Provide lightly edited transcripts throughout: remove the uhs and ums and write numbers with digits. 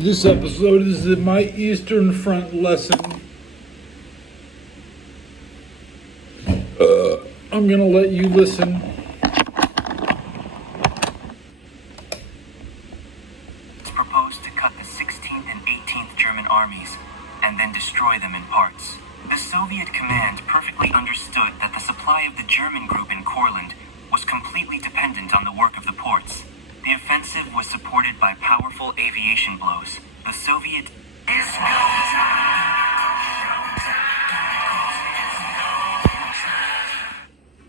This episode is my Eastern Front lesson. I'm gonna let you listen. It's proposed to cut the 16th and 18th German armies and then destroy them in parts. The Soviet command perfectly understood that the supply of the German group in Courland was completely dependent on the work of the ports. The offensive was supported by powerful aviation blows. The Soviet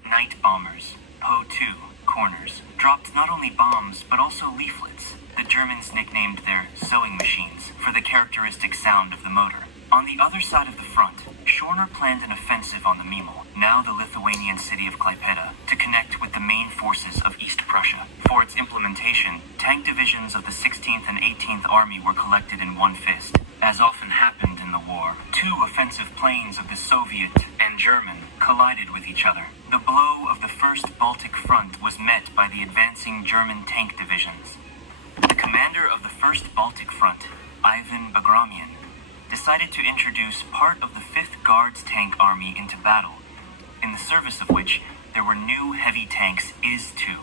night bombers, Po-2 corners, dropped not only bombs but also leaflets. The Germans nicknamed their sewing machines for the characteristic sound of the motor. On the other side of the front, Schorner planned an offensive on the Memel, now the Lithuanian city of Klaipėda, to connect with the main forces of East Prussia. For its implementation, tank divisions of the 16th and 18th Army were collected in one fist. As often happened in the war, two offensive planes of the Soviet and German collided with each other. The blow of the First Baltic Front was met by the advancing German tank divisions. The commander of the First Baltic Front, Ivan Bagramian, decided to introduce part of the 5th Guards Tank Army into battle, in the service of which there were new heavy tanks IS-2.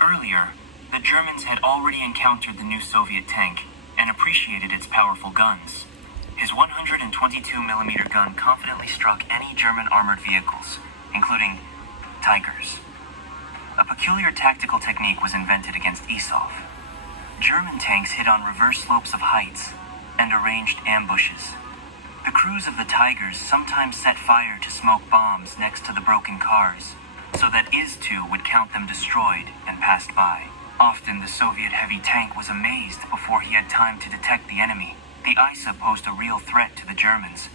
Earlier, the Germans had already encountered the new Soviet tank and appreciated its powerful guns. His 122mm gun confidently struck any German armored vehicles, including Tigers. A peculiar tactical technique was invented against Isov. German tanks hit on reverse slopes of heights and arranged ambushes. The crews of the Tigers sometimes set fire to smoke bombs next to the broken cars, so that IS-2 would count them destroyed and passed by. Often the Soviet heavy tank was amazed before he had time to detect the enemy. The ISA posed a real threat to the Germans,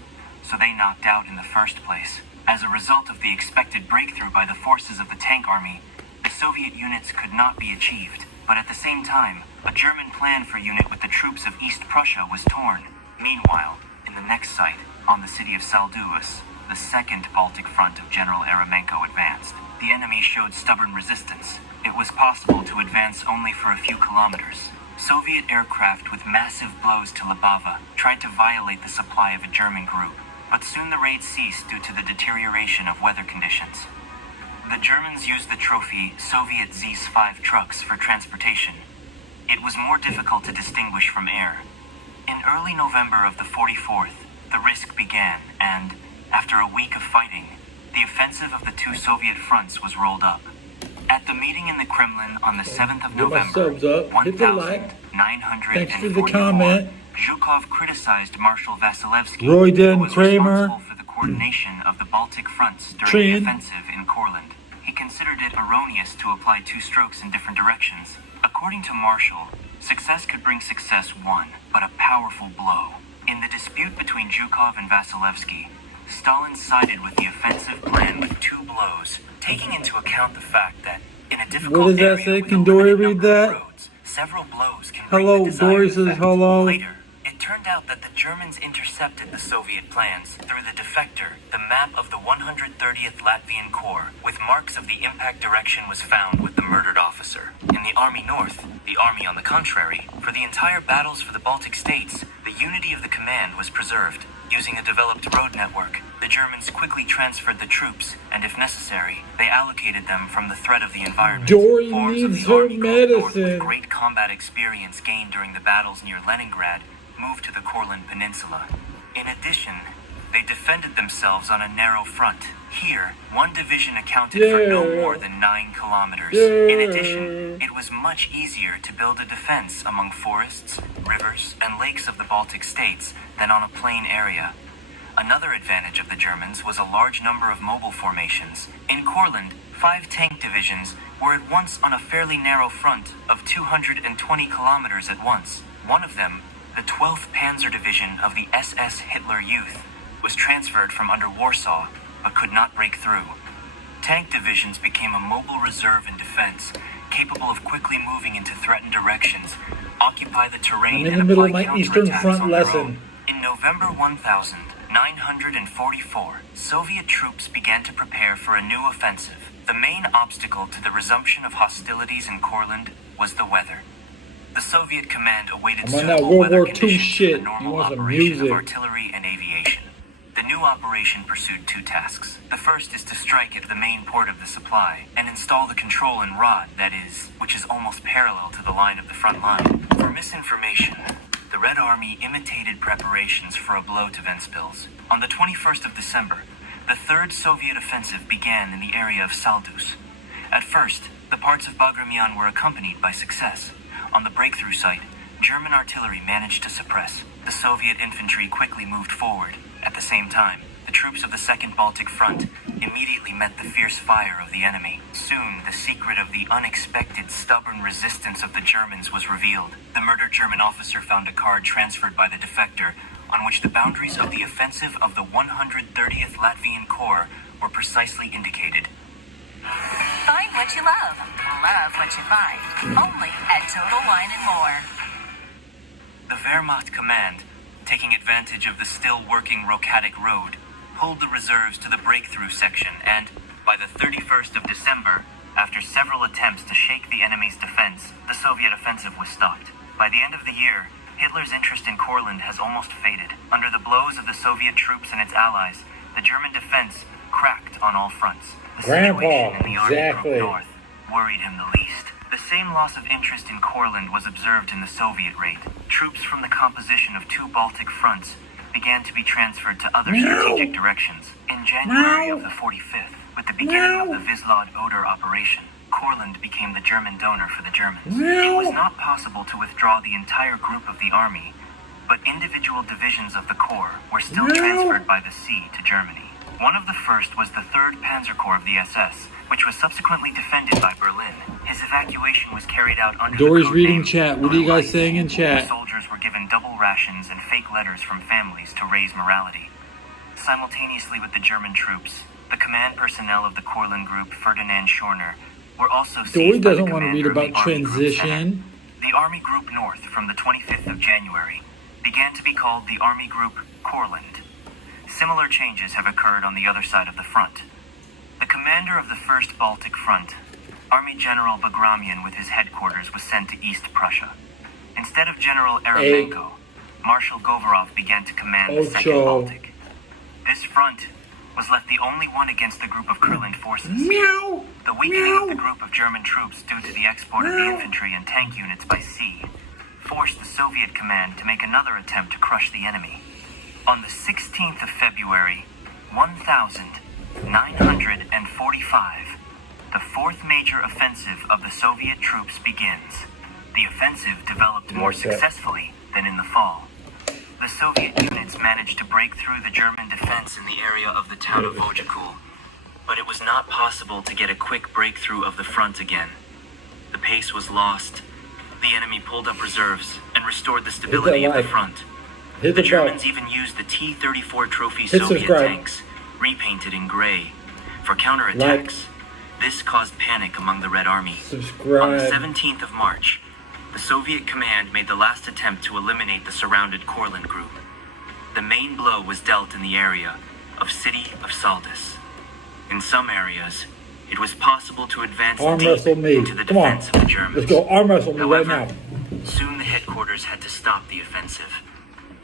so they knocked out in the first place. As a result of the expected breakthrough by the forces of the tank army, the Soviet units could not be achieved. But at the same time, a German plan for unit with the troops of East Prussia was torn. Meanwhile, in the next site, on the city of Saldus, the 2nd Baltic Front of General Eremenko advanced. The enemy showed stubborn resistance. It was possible to advance only for a few kilometers. Soviet aircraft with massive blows to Libava tried to violate the supply of a German group, but soon the raid ceased due to the deterioration of weather conditions. The Germans used the trophy Soviet ZS-5 trucks for transportation. It was more difficult to distinguish from air. In early November of the 44th, the risk began, and, after a week of fighting, the offensive of the two Soviet fronts was rolled up. At the meeting in the Kremlin on the 7th of November, 1944, Thanks for the comment. Zhukov criticized Marshal Vasilevsky, Royden, who was Kramer, responsible for the coordination of the Baltic fronts during the offensive in Courland. He considered it erroneous to apply two strokes in different directions. According to Marshall, success could bring success one, but a powerful blow. In the dispute between Zhukov and Vasilevsky, Stalin sided with the offensive plan with two blows, taking into account the fact that in a difficult What does that area say? with Can a Dory limited read number of that? roads, several blows can bring Hello, the desired Dory says effect. hello. Later, it turned out that the Germans intercepted the Soviet plans through the defector. The map of the 130th Latvian Corps with marks of the impact direction was found with the murdered officer. In the Army North, the Army on the contrary, for the entire battles for the Baltic states, the unity of the command was preserved. Using a developed road network, the Germans quickly transferred the troops, and if necessary, they allocated them from the threat of the environment. Dory Forms of needs the her Army Gulf North medicine. with great combat experience gained during the battles near Leningrad moved to the Courland Peninsula. In addition, they defended themselves on a narrow front. Here, one division accounted for no more than 9 kilometers. In addition, it was much easier to build a defense among forests, rivers, and lakes of the Baltic states than on a plain area. Another advantage of the Germans was a large number of mobile formations. In Courland, 5 tank divisions were at once on a fairly narrow front of 220 kilometers at once. One of them, the 12th Panzer Division of the SS Hitler Youth, was transferred from under Warsaw, but could not break through. Tank divisions became a mobile reserve in defense, capable of quickly moving into threatened directions, occupy the terrain, I'm in and the middle apply of my Eastern counterattacks Front on their lesson. own. In November 1944, Soviet troops began to prepare for a new offensive. The main obstacle to the resumption of hostilities in Courland was the weather. The Soviet command awaited I'm on that suitable World weather War II conditions for shit. the normal You want some operation music? of artillery and aviation. The new operation pursued two tasks. The first is to strike at the main port of the supply and install the control and rod, which is almost parallel to the line of the front line. For misinformation, the Red Army imitated preparations for a blow to Ventspils. On the 21st of December, the Third Soviet offensive began in the area of Saldus. At first, the parts of Bagramian were accompanied by success. On the breakthrough site, German artillery managed to suppress. The Soviet infantry quickly moved forward. At the same time, the troops of the Second Baltic Front immediately met the fierce fire of the enemy. Soon, the secret of the unexpected, stubborn resistance of the Germans was revealed. The murdered German officer found a card transferred by the defector on which the boundaries of the offensive of the 130th Latvian Corps were precisely indicated. Find what you love what you find. Only at Total Wine & More. The Wehrmacht command, taking advantage of the still working Rokatic Road, pulled the reserves to the breakthrough section and, by the 31st of December, after several attempts to shake the enemy's defense, the Soviet offensive was stopped. By the end of the year, Hitler's interest in Courland has almost faded. Under the blows of the Soviet troops and its allies, the German defense cracked on all fronts. The situation in the Army Group North worried him the least. The same loss of interest in Courland was observed in the Soviet raid. Troops from the composition of two Baltic fronts began to be transferred to other strategic directions. In January of the 45th, with the beginning of the Wisład Oder operation, Courland became the German donor for the Germans. It was not possible to withdraw the entire group of the army, but individual divisions of the Corps were still transferred by the sea to Germany. One of the first was the 3rd Panzer Corps of the SS, which was subsequently defended by Berlin. His evacuation was carried out under Dory's the code reading name chat. What are you guys Lights. saying in The chat? soldiers were given double rations and fake letters from families to raise morality. Simultaneously with the German troops, the command personnel of the Courland Group, Ferdinand Schorner, were also seized Dory by doesn't the want to read commander of about the Army Group Center. transition. The Army Group North, from the 25th of January, began to be called the Army Group Courland. Similar changes have occurred on the other side of the front. The commander of the First Baltic Front, Army General Bagramian with his headquarters, was sent to East Prussia. Instead of General Eremenko, Marshal Govorov began to command the Second Ocho. Baltic. This front was left the only one against the group of Kurland forces. Meow. The weakening of the group of German troops due to the export of the infantry and tank units by sea forced the Soviet command to make another attempt to crush the enemy. On the 16th of February, 1945, the fourth major offensive of the Soviet troops begins. The offensive developed more successfully than in the fall. The Soviet units managed to break through the German defense in the area of the town of Vojikul, but it was not possible to get a quick breakthrough of the front again. The pace was lost. The enemy pulled up reserves and restored the stability of the front. Hit The the Germans bell. even used the T-34 trophy Hit Soviet subscribe. tanks, repainted in gray, for counterattacks. This caused panic among the Red Army. On the Subscribe. 17th of March, the Soviet command made the last attempt to eliminate the surrounded Courland group. The main blow was dealt in the area of city of Saldus. In some areas, it was possible to advance Arm deep wrestle me. into the Come on. defense of the Germans. Let's go arm wrestle me right However, now. soon the headquarters had to stop the offensive.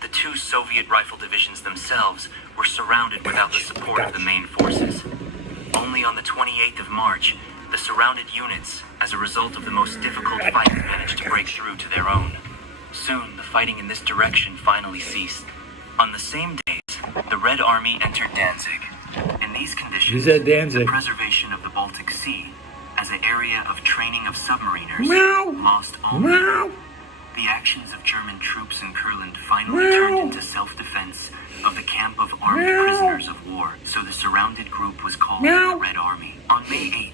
The two Soviet rifle divisions themselves were surrounded without the support of the main forces. Only on the 28th of March, the surrounded units, as a result of the most difficult fight, managed to break through to their own. Soon, the fighting in this direction finally ceased. On the same days, the Red Army entered Danzig. In these conditions, You said Danzig. the preservation of the Baltic Sea as an area of training of submariners Meow. lost all Meow. The actions of German troops in Kurland finally turned into self-defense of the camp of armed prisoners of war, so the surrounded group was called the Red Army. On May 8,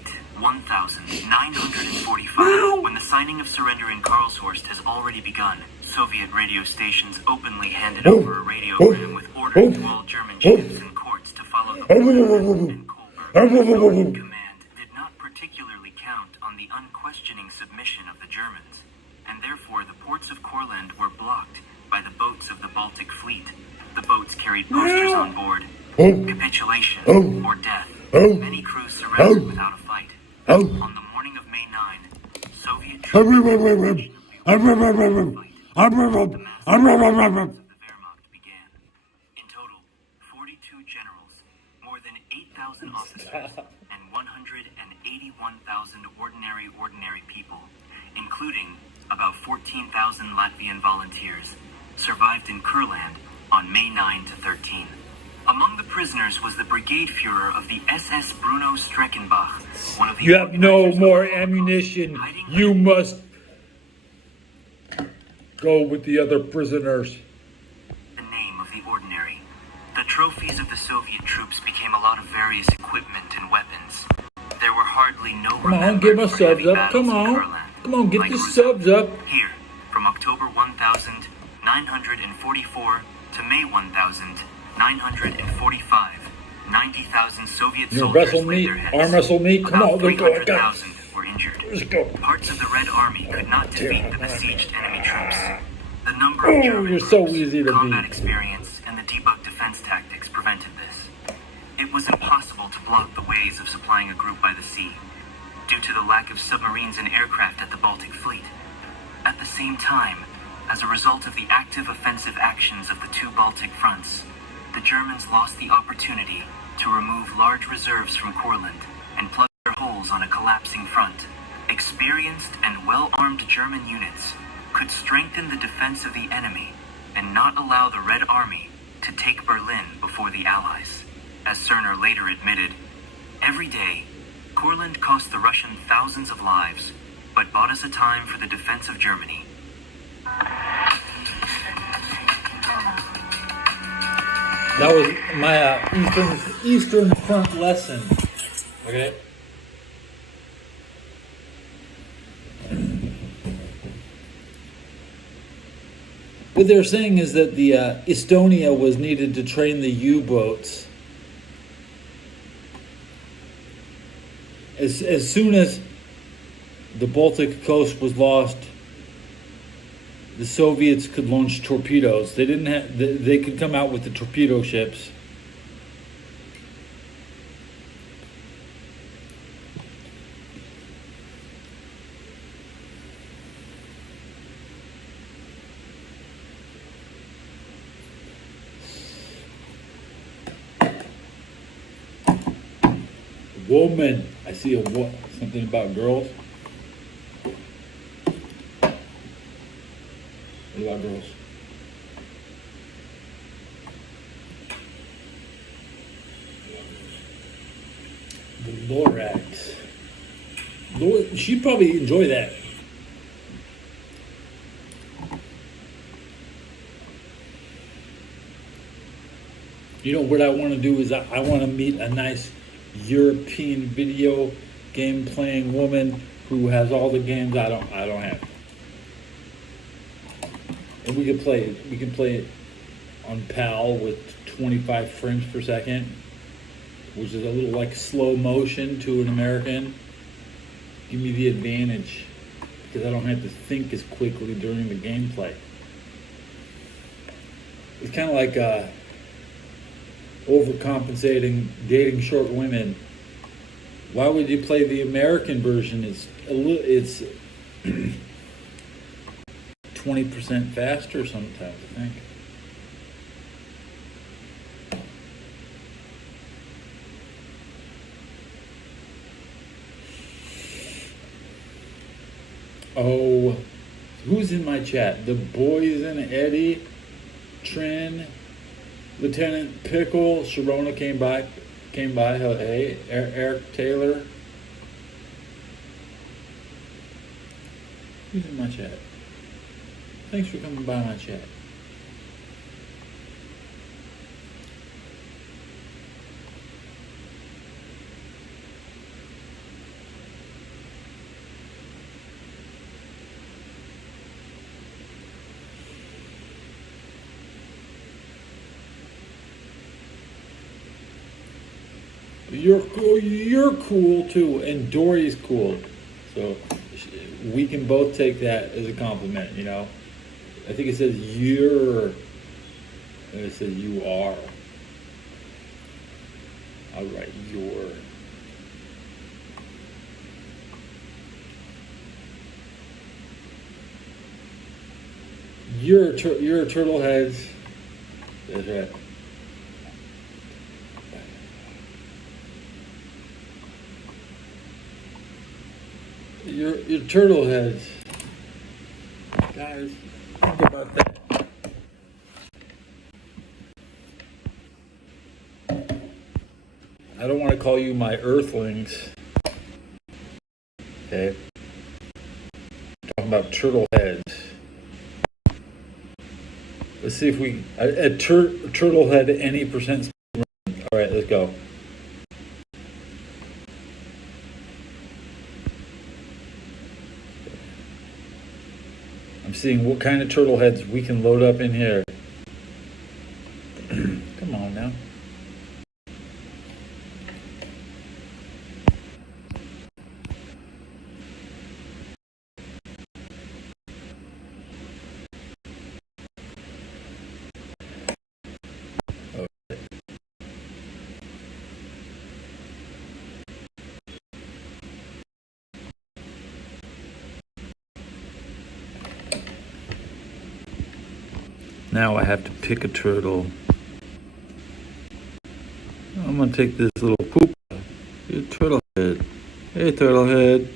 1945, when the signing of surrender in Karlshorst has already begun, Soviet radio stations openly handed over a radiogram with orders to all German ships and courts to follow the order, and Kohlberg's Soviet command did not particularly count on the unquestioning submission of the Germans, and therefore the ports of Courland were blocked by the boats of the Baltic fleet. The boats carried posters on board, capitulation or death. Many crews surrendered without a fight. On the morning of May 9, Soviet troops unfortunately The massive operations of the Wehrmacht began. In total, 42 generals, more than 8,000 officers, and 181,000 ordinary people, including about 14,000 Latvian volunteers, survived in Kurland on May 9 to 13. Among the prisoners was the brigade Führer of the SS Bruno Streckenbach, one of the You have no organizers of more the Holocaust, ammunition. hiding You must go with the other prisoners. the name of the ordinary. The trophies of the Soviet troops became a lot of various equipment and weapons. There were hardly no Come on, get my subs up. Come on. Come on, get the subs up. Here, from October 1944 to May 1945, 90,000 Soviet You soldiers wrestle laid me, their heads. arm wrestle me. Come About on, let's go. 300,000 were injured. Let's go. Parts of the Red Army could not defeat the besieged enemy troops. The number Oh, of German you're so troops, easy to combat beat. experience, and the debug defense tactics prevented this. It was impossible to block the ways of supplying a group by the sea, due to the lack of submarines and aircraft at the Baltic Fleet. At the same time, as a result of the active offensive actions of the two Baltic fronts, the Germans lost the opportunity to remove large reserves from Courland and plug their holes on a collapsing front. Experienced and well-armed German units could strengthen the defense of the enemy and not allow the Red Army to take Berlin before the Allies. As Cerner later admitted, every day, Courland cost the Russian thousands of lives, but bought us a time for the defense of Germany. That was my Eastern Front lesson. Okay. What they're saying is that the Estonia was needed to train the U-boats. As soon as the Baltic coast was lost, the Soviets could launch torpedoes. They didn't have. They could come out with the torpedo ships. Woman, I see something about girls. What about girls? The Lorax. She'd probably enjoy that. You know what I want to do is I want to meet a nice European video game playing woman who has all the games I don't have. And we can play it. We can play it on PAL with 25 frames per second, which is a little like slow motion to an American. Give me the advantage because I don't have to think as quickly during the gameplay. It's kind of like overcompensating, dating short women. Why would you play the American version? It's 20% faster sometimes, I think. Oh, who's in my chat? The boys and Eddie, Trin, Lieutenant Pickle, Sharona came by. Hey, Eric Taylor. Who's in my chat? Thanks for coming by my chat. You're cool too, and Dory's cool. So we can both take that as a compliment, you know. I think it says you're, and it says you are. I'll write your. You're a turtle heads. That's right. You're turtle heads. Guys, think about that. I don't want to call you my earthlings. Okay. Talking about turtle heads. Let's see if we a turtle head any percent. All right, let's go. I'm seeing what kind of turtle heads we can load up in here. Come on now. Now I have to pick a turtle. I'm gonna take this little poop. Hey, turtle head. Hey, turtle head.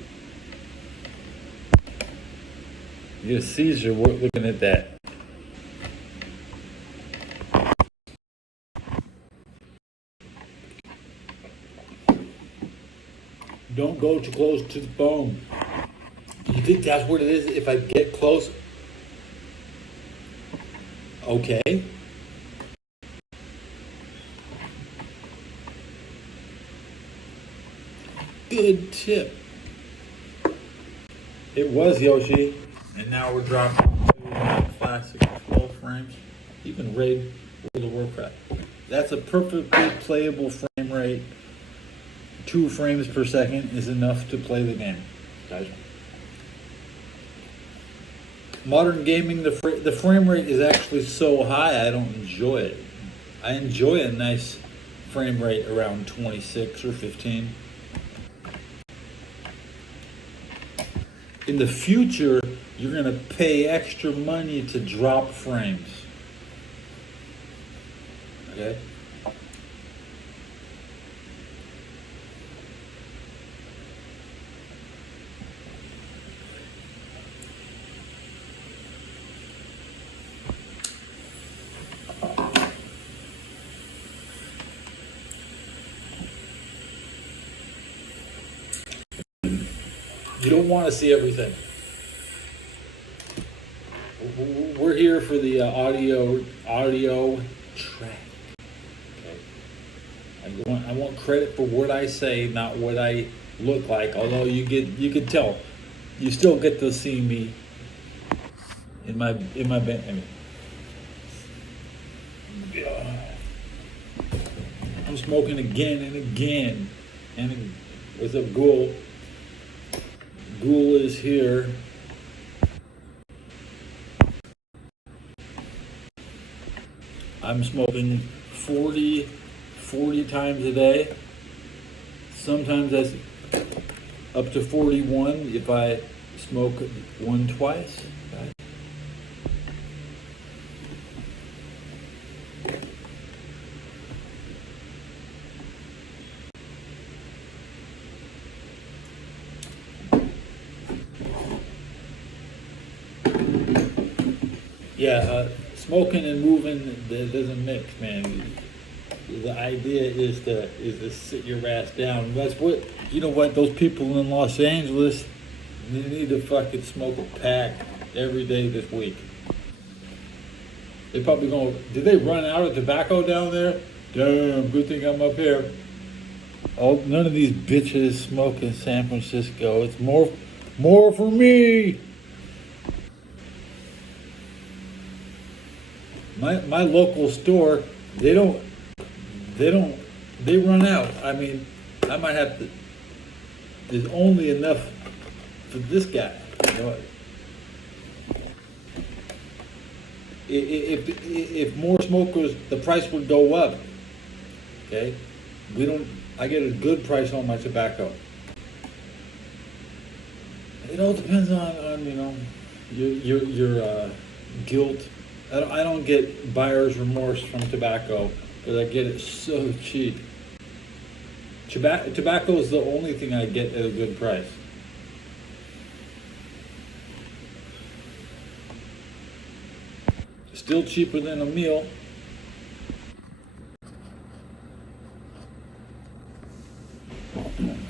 You get a seizure looking at that. Don't go too close to the bone. You think that's what it is? If I get close, okay. Good tip. It was Yoshi, and now we're dropping to classic 12 frames. Even Raid World of Warcraft. That's a perfectly playable frame rate. 2 frames per second is enough to play the game, guys. Modern gaming, the frame rate is actually so high I don't enjoy it. I enjoy a nice frame rate around 26 or 15. In the future, you're going to pay extra money to drop frames. Okay? You don't want to see everything. We're here for the audio track. Okay. I want credit for what I say, not what I look like. Although you can tell, you still get to see me in my band. I mean, I'm smoking again and again. And what's up, Ghoul? Ghoul is here. I'm smoking 40 times a day. Sometimes that's up to 41 if I smoke one twice. Right? Yeah, smoking and moving that doesn't mix, man. The idea is to sit your ass down. That's what those people in Los Angeles, they need to fucking smoke a pack every day this week. They probably did they run out of tobacco down there? Damn, good thing I'm up here. None of these bitches smoke in San Francisco. It's more for me. My local store, they run out. I mean, I might have to. There's only enough for this guy. If more smokers, the price would go up. Okay, I get a good price on my tobacco. It all depends on your guilt. I don't get buyer's remorse from tobacco because I get it so cheap. Tobacco is the only thing I get at a good price. Still cheaper than a meal.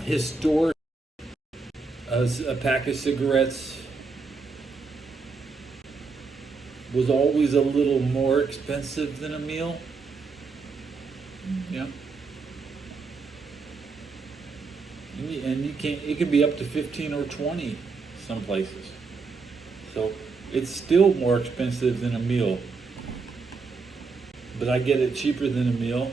Historic, a pack of cigarettes was always a little more expensive than a meal. Yeah. And you can't, it can be up to 15 or 20 some places. So it's still more expensive than a meal. But I get it cheaper than a meal.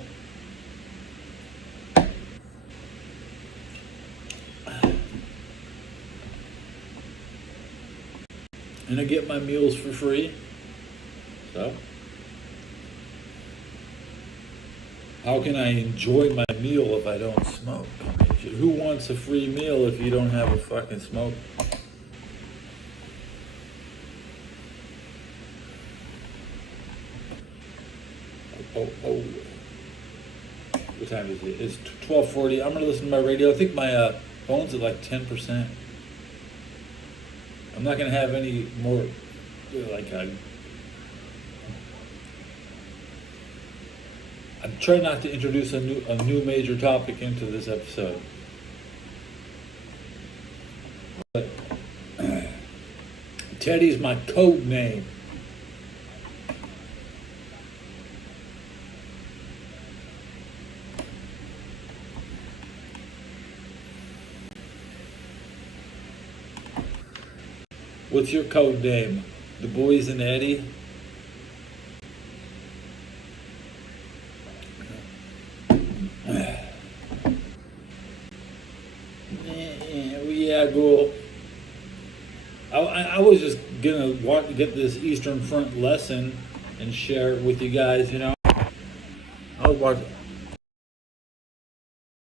And I get my meals for free. So, how can I enjoy my meal if I don't smoke? I mean, who wants a free meal if you don't have a fucking smoke? Oh. What time is it? It's 12:40. I'm gonna listen to my radio. I think my phone's at like 10%. I'm not gonna have any more I'm trying not to introduce a new major topic into this episode. But Teddy's my code name. What's your code name? The Boys and Eddie? Yeah, cool. I was just gonna get this Eastern Front lesson and share it with you guys, you know. I was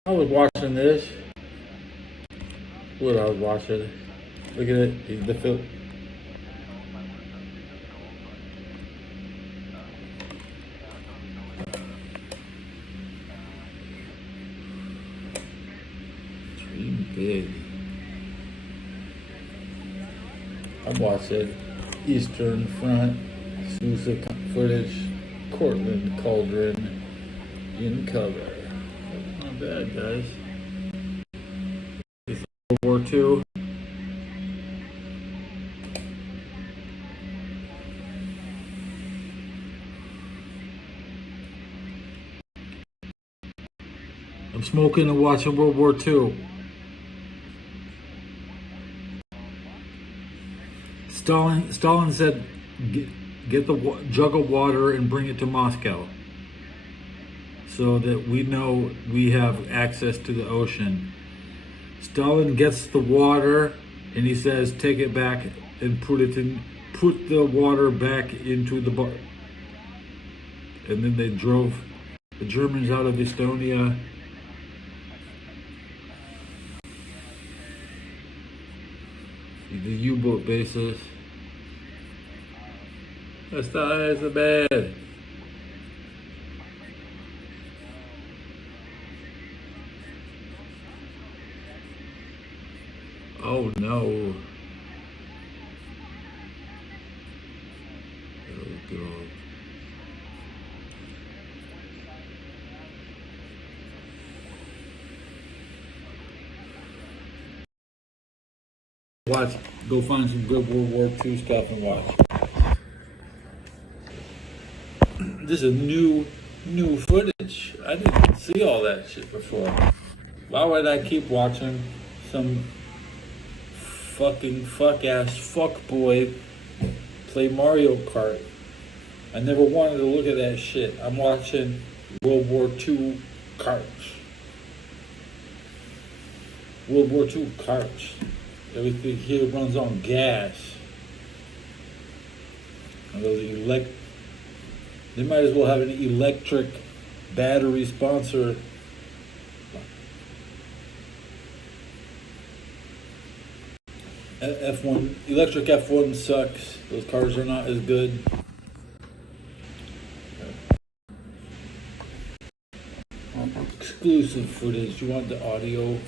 watching this. What I was watching. Look at it, the film. Dream big. I'm watching Eastern Front, Sousa footage, Cortland Cauldron in cover. Not bad, guys. This is World War II. I'm smoking and watching World War II. Stalin said, get the jug of water and bring it to Moscow so that we know we have access to the ocean. Stalin gets the water and he says, take it back and put the water back into the bar. And then they drove the Germans out of Estonia. The U-boat bases. That's the bad. Oh no. Oh God. Watch, go find some good World War II stuff and watch. This is new footage. I didn't see all that shit before. Why would I keep watching some fucking fuck-ass fuckboy play Mario Kart? I never wanted to look at that shit. I'm watching World War II karts. World War II karts. Everything here runs on gas. And those they might as well have an electric battery sponsor. F1, electric F1 sucks. Those cars are not as good. Exclusive footage. You want the audio? In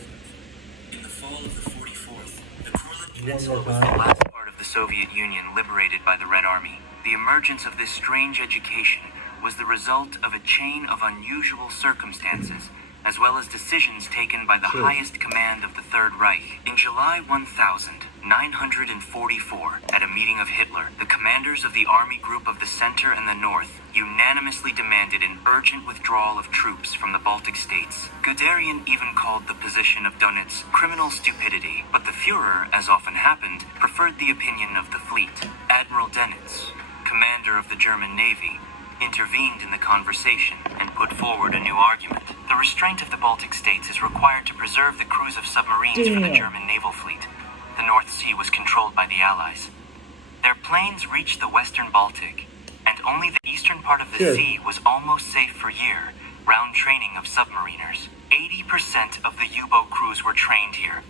the fall of the 44th, the Korla One Peninsula more was the time. last part of the Soviet Union liberated by the Red Army. The emergence of this strange education was the result of a chain of unusual circumstances, as well as decisions taken by the Sure. highest command of the Third Reich. In July 1944, at a meeting of Hitler, the commanders of the army group of the center and the north unanimously demanded an urgent withdrawal of troops from the Baltic states. Guderian even called the position of Donitz criminal stupidity, but the Führer, as often happened, preferred the opinion of the fleet. Admiral Dönitz, commander of the German Navy, intervened in the conversation and put forward a new argument. The restraint of the Baltic states is required to preserve the crews of submarines for the Damn. German naval fleet. The North Sea was controlled by the Allies. Their planes reached the western Baltic, and only the eastern part of the Sure. sea was almost safe for year-round training of submariners. 80% of the U-boat crews were trained here,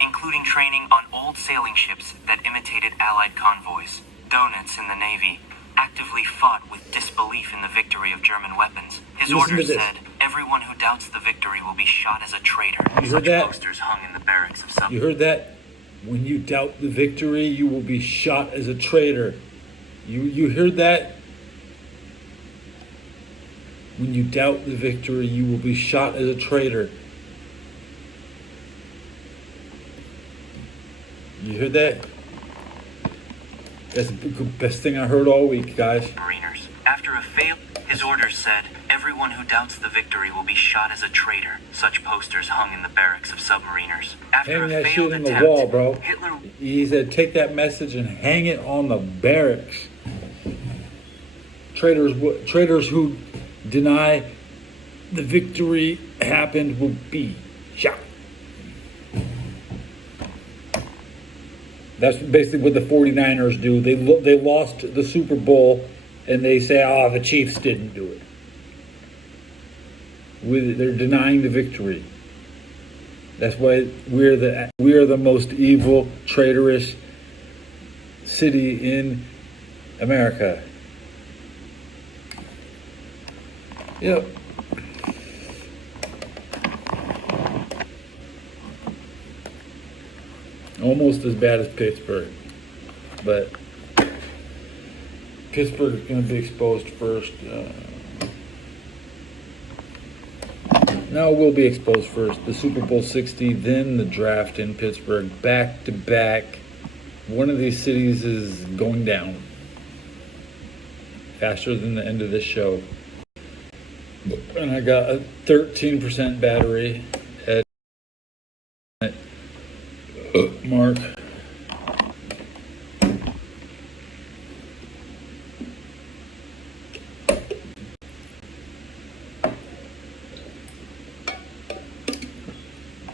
including training on old sailing ships that imitated Allied convoys. Donitz in the Navy actively fought with disbelief in the victory of German weapons. His Listen to orders this. said, "Everyone who doubts the victory will be shot as a traitor." You heard Such that? posters hung in the barracks of You heard that? When you doubt the victory, you will be shot as a traitor. You heard that? When you doubt the victory, you will be shot as a traitor. You heard that? That's the best thing I heard all week, guys. submariners. After a fail, his orders said, "Everyone who doubts the victory will be shot as a traitor." Such posters hung in the barracks of submariners. After Hang a that failed shit in the attempt, wall, bro. Hitler He said, take that message and hang it on the barracks. Traitors who deny the victory happened will be shot. That's basically what the 49ers do. They lost the Super Bowl, and they say, "Oh, the Chiefs didn't do it." They're denying the victory. That's why we are the most evil, traitorous city in America. Yep. Almost as bad as Pittsburgh, but Pittsburgh is going to be exposed first. No, we'll be exposed first. The Super Bowl 60, then the draft in Pittsburgh, back to back. One of these cities is going down faster than the end of this show. And I got a 13% battery at Mark.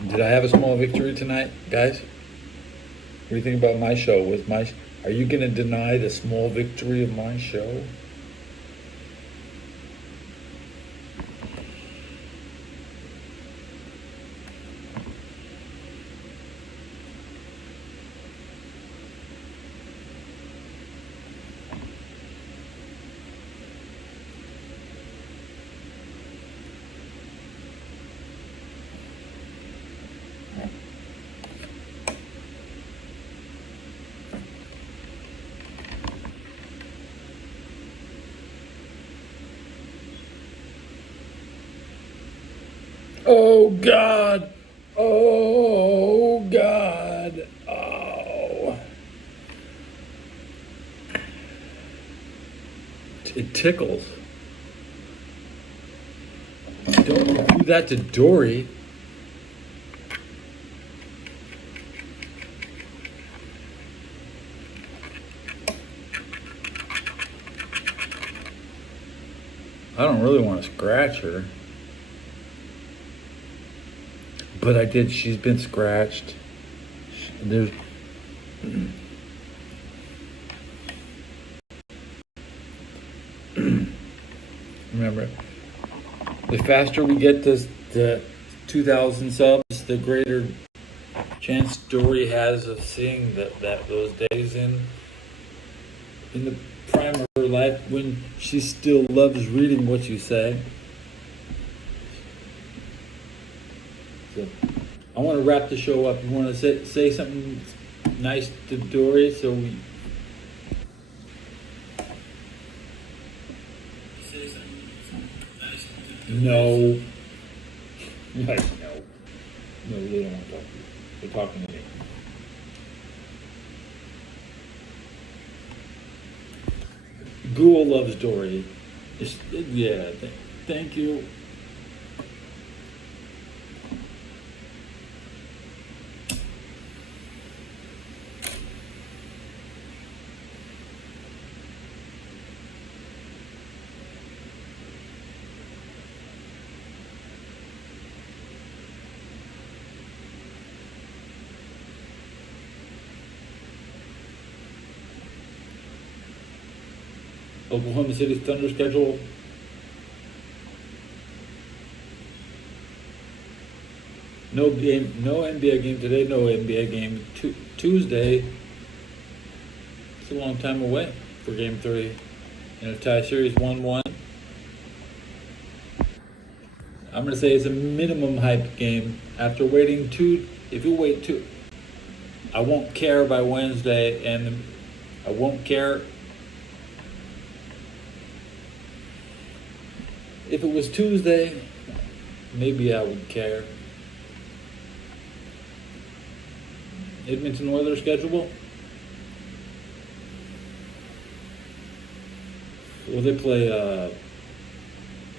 Did I have a small victory tonight, guys? What do you think about my show? Are you going to deny the small victory of my show? Oh God! Oh God! Oh! It tickles. Don't do that to Dory. I don't really want to scratch her. But I did. She's been scratched. There's. Remember, the faster we get to 2,000 subs, the greater chance Dory has of seeing that those days in the prime of her life when she still loves reading what you say. So, I want to wrap the show up. You want to say something nice to Dory so we. No. Like, no. No, they don't want to talk to you. They're talking to me. Ghoul loves Dory. Yeah, thank you. Oklahoma City Thunder schedule. No NBA game today, no NBA game Tuesday. It's a long time away for game 3 in a tie series 1-1. I'm going to say it's a minimum hype game. After waiting if you wait 2, I won't care by Wednesday, and I won't care. If it was Tuesday, maybe I would care. Edmonton Oilers schedule? Well, they play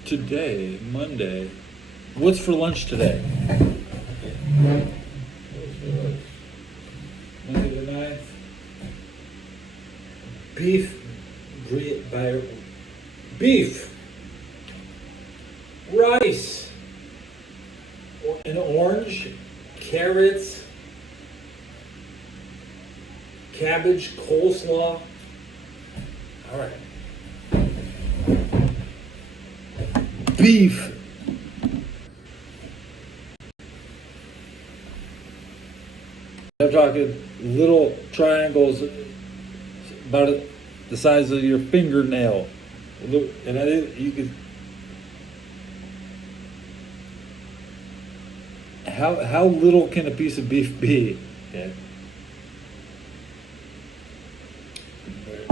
today, Monday. What's for lunch today? Monday the 9th. Beef. Rice, an orange, carrots, cabbage, coleslaw. All right. Beef. I'm talking little triangles about the size of your fingernail. And you could. How little can a piece of beef be? Okay.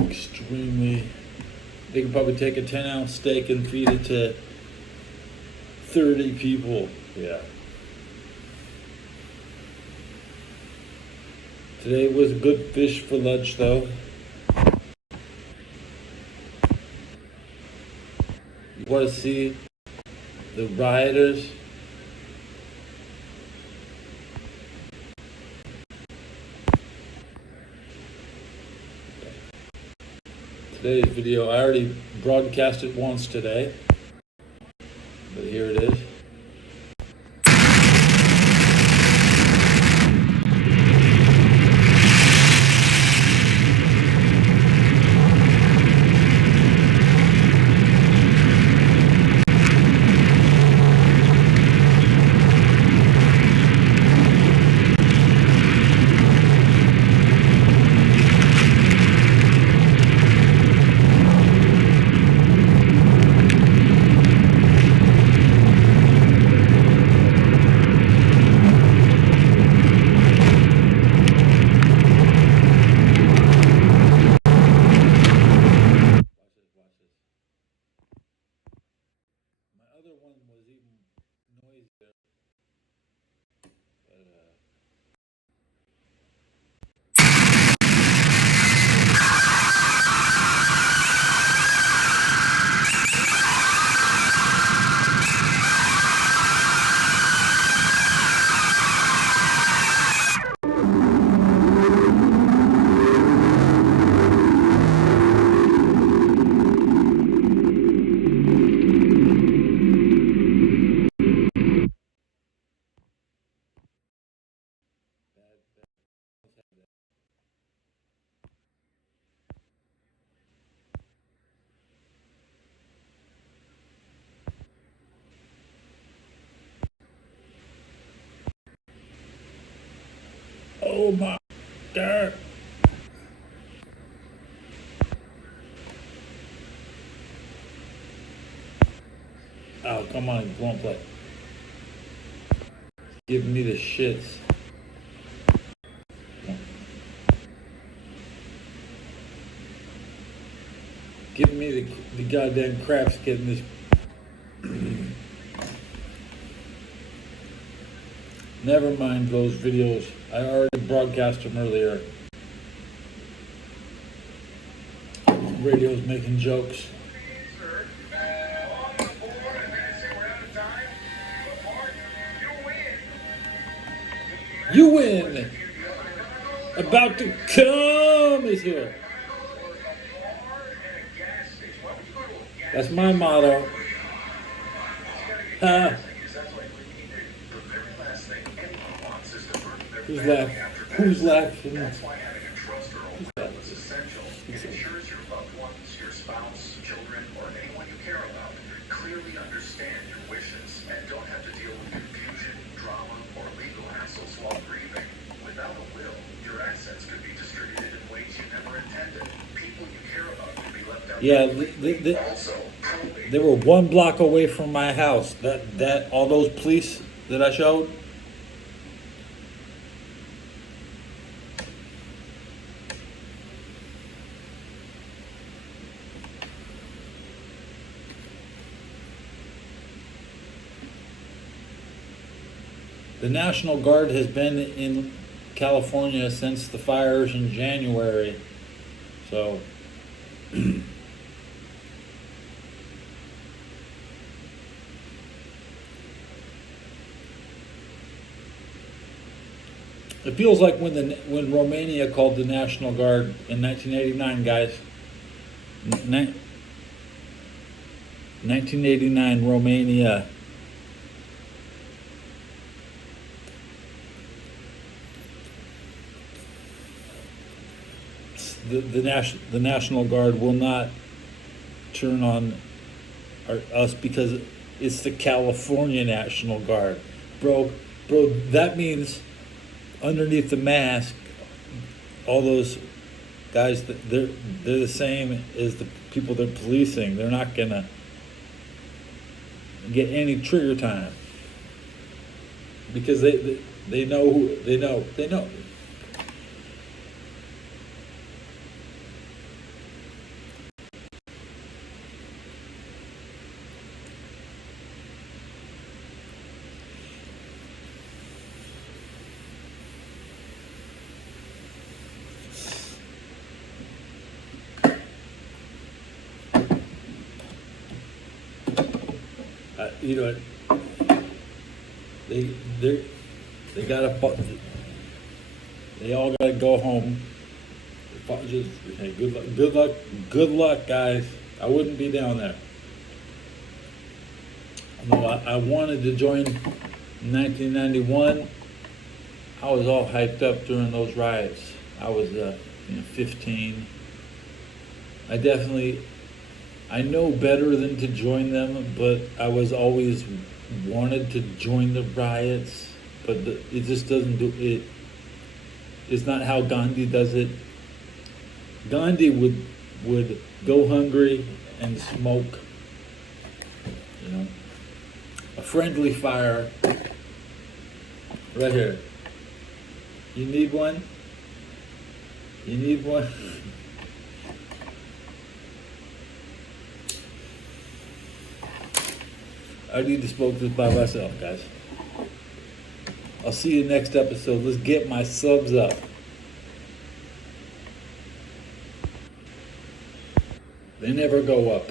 Extremely. They could probably take a 10-ounce steak and feed it to 30 people. Yeah. Today was good fish for lunch, though. You want to see the rioters? Today's video, I already broadcast it once today, but here it is. Oh my God. Oh, come on, it won't play. Giving me the shits. Giving me the goddamn craps getting this. Never mind those videos. I already broadcast them earlier. Radio's making jokes. You win! About to come is here. That's my motto. Ha! Who's laughing? Who's laughing? That's why having a trust girl is essential. It ensures your loved ones, your spouse, children, or anyone you care about clearly understand your wishes and don't have to deal with confusion, drama, or legal hassles while grieving. Without a will, your assets could be distributed in ways you never intended. People you care about could be left out. Yeah, Also, probate. they were 1 block away from my house. All those police that I showed. The National Guard has been in California since the fires in January. So, it feels like when Romania called the National Guard in 1989, guys. 1989 Romania. The National Guard will not turn on us because it's the California National Guard, bro. That means underneath the mask, all those guys they're the same as the people they're policing. They're not gonna get any trigger time because they know who they know. You know, they gotta. They all gotta go home. Just hey, good luck, guys. I wouldn't be down there. I wanted to join in 1991. I was all hyped up during those riots. I was 15. I know better than to join them, but I was always wanted to join the riots, but it just doesn't do it. It's not how Gandhi does it. Gandhi would go hungry and smoke, a friendly fire. Right here. You need one? You need one? I need to smoke this by myself, guys. I'll see you next episode. Let's get my subs up. They never go up.